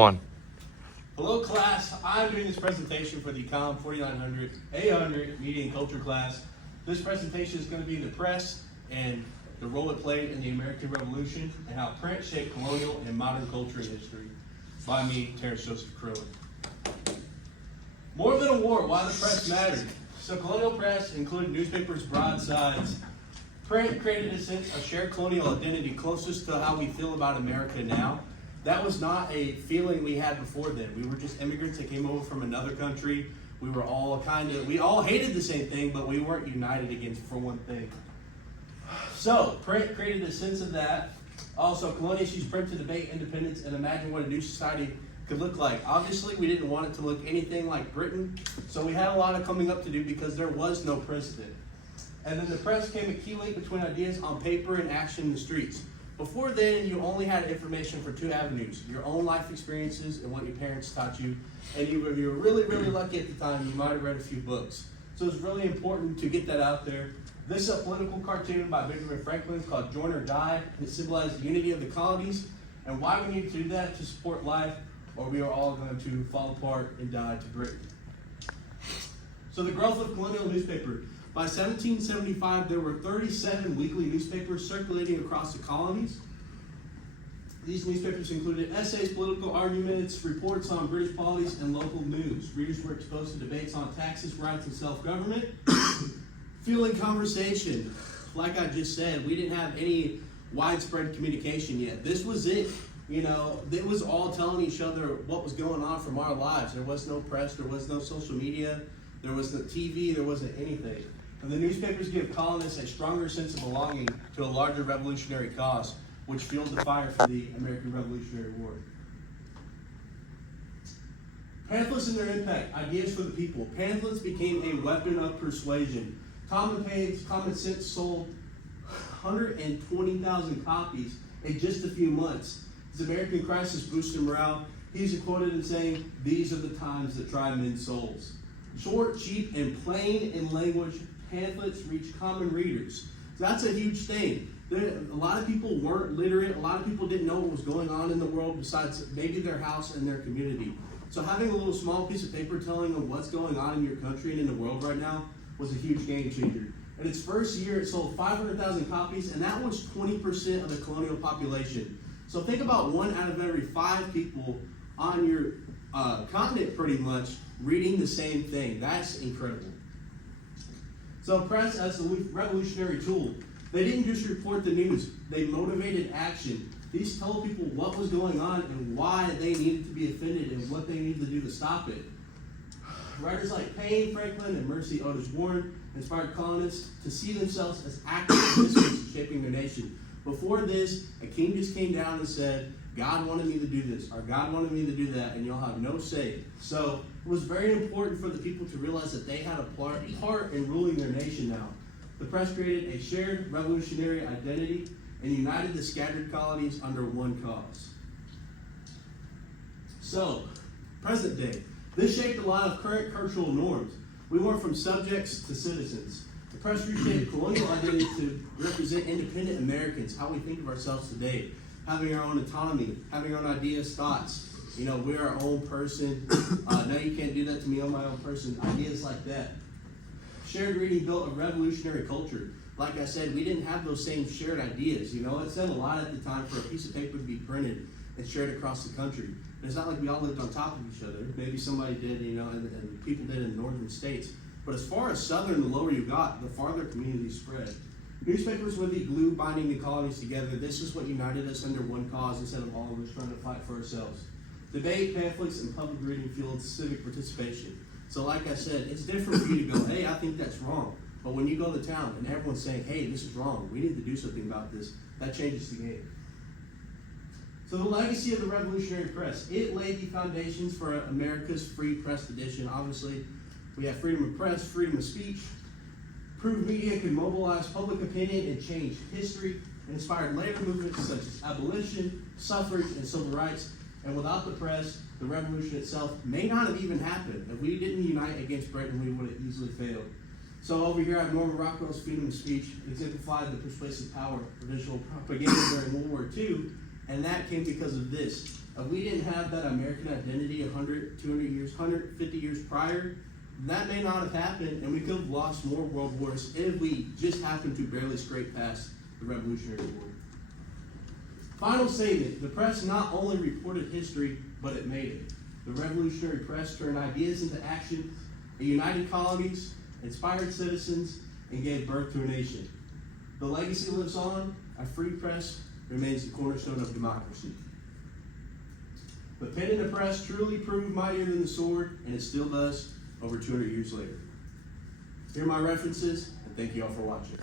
One. Hello class, I'm doing this presentation for the Comm 4900 A100 Media and Culture class. This presentation is going to be the press and the role it played in the American Revolution and how print shaped colonial and modern culture and history. By me, Terrence Joseph Crowley. More than a war, why the press mattered. So colonial press included newspapers, broadsides. Print created a sense of shared colonial identity closest to how we feel about America now. That was not a feeling we had before then. We were just immigrants that came over from another country. We were all we all hated the same thing, but we weren't united against for one thing. So, print created a sense of that. Also, colonial issues print to debate independence and imagine what a new society could look like. Obviously, we didn't want it to look anything like Britain, so we had a lot of coming up to do because there was no president. And then the press came a key link between ideas on paper and action in the streets. Before then, you only had information for two avenues, your own life experiences and what your parents taught you. And if you were really, really lucky at the time, you might have read a few books. So it's really important to get that out there. This is a political cartoon by Benjamin Franklin called Join or Die. It symbolized the unity of the colonies and why we need to do that to support life, or we are all going to fall apart and die to Britain. So the growth of colonial newspaper. By 1775, there were 37 weekly newspapers circulating across the colonies. These newspapers included essays, political arguments, reports on British policies, and local news. Readers were exposed to debates on taxes, rights, and self-government. Fueling conversation. Like I just said, we didn't have any widespread communication yet. This was it. You know, it was all telling each other what was going on from our lives. There was no press, there was no social media, there was no TV, there wasn't anything. And the newspapers give colonists a stronger sense of belonging to a larger revolutionary cause, which fueled the fire for the American Revolutionary War. Pamphlets and their impact, ideas for the people. Pamphlets became a weapon of persuasion. Common Sense sold 120,000 copies in just a few months. As American crisis boosted morale, he's quoted in saying, "These are the times that try men's souls." Short, cheap, and plain in language, pamphlets reach common readers. So that's a huge thing. A lot of people weren't literate. A lot of people didn't know what was going on in the world besides maybe their house and their community. So having a little small piece of paper telling them what's going on in your country and in the world right now was a huge game changer. In its first year, it sold 500,000 copies, and that was 20% of the colonial population. So think about 1 out of every 5 people on your continent pretty much reading the same thing. That's incredible. So press as a revolutionary tool. They didn't just report the news, they motivated action. These told people what was going on and why they needed to be offended and what they needed to do to stop it. Writers like Payne, Franklin, and Mercy Otis Warren inspired colonists to see themselves as active participants in shaping their nation. Before this, a king just came down and said, "God wanted me to do this," or "God wanted me to do that," and you'll have no say. So it was very important for the people to realize that they had a part in ruling their nation now. The press created a shared revolutionary identity and united the scattered colonies under one cause. So, present day. This shaped a lot of current cultural norms. We went from subjects to citizens. The press reshaped colonial identity to represent independent Americans, how we think of ourselves today. Having our own autonomy, having our own ideas, thoughts. You know, we're our own person. No, you can't do that to me, I'm my own person. Ideas like that. Shared reading built a revolutionary culture. Like I said, we didn't have those same shared ideas. You know, it said a lot at the time for a piece of paper to be printed and shared across the country. And it's not like we all lived on top of each other. Maybe somebody did, you know, and people did in the northern states. But as far as southern, the lower you got, the farther communities spread. Newspapers were the glue binding the colonies together. This is what united us under one cause instead of all of us trying to fight for ourselves. Debate, pamphlets, and public reading fueled civic participation. So like I said, it's different for you to go, "Hey, I think that's wrong." But when you go to town and everyone's saying, "Hey, this is wrong, we need to do something about this," that changes the game. So the legacy of the revolutionary press. It laid the foundations for America's free press tradition. Obviously, we have freedom of press, freedom of speech. Proved media can mobilize public opinion and change history, and inspired later movements such as abolition, suffrage, and civil rights. And without the press, the revolution itself may not have even happened. If we didn't unite against Britain, we would have easily failed. So over here I have Norman Rockwell's freedom of speech. It exemplified the persuasive power of visual propaganda during World War II, and that came because of this. if we didn't have that American identity 100, 200 years, 150 years prior, that may not have happened, and we could have lost more world wars if we just happened to barely scrape past the Revolutionary War. Final statement, the press not only reported history, but it made it. The revolutionary press turned ideas into action, it united colonies, inspired citizens, and gave birth to a nation. The legacy lives on, a free press remains the cornerstone of democracy. The pen and the press truly proved mightier than the sword, and it still does over 200 years later. Here are my references, and thank you all for watching.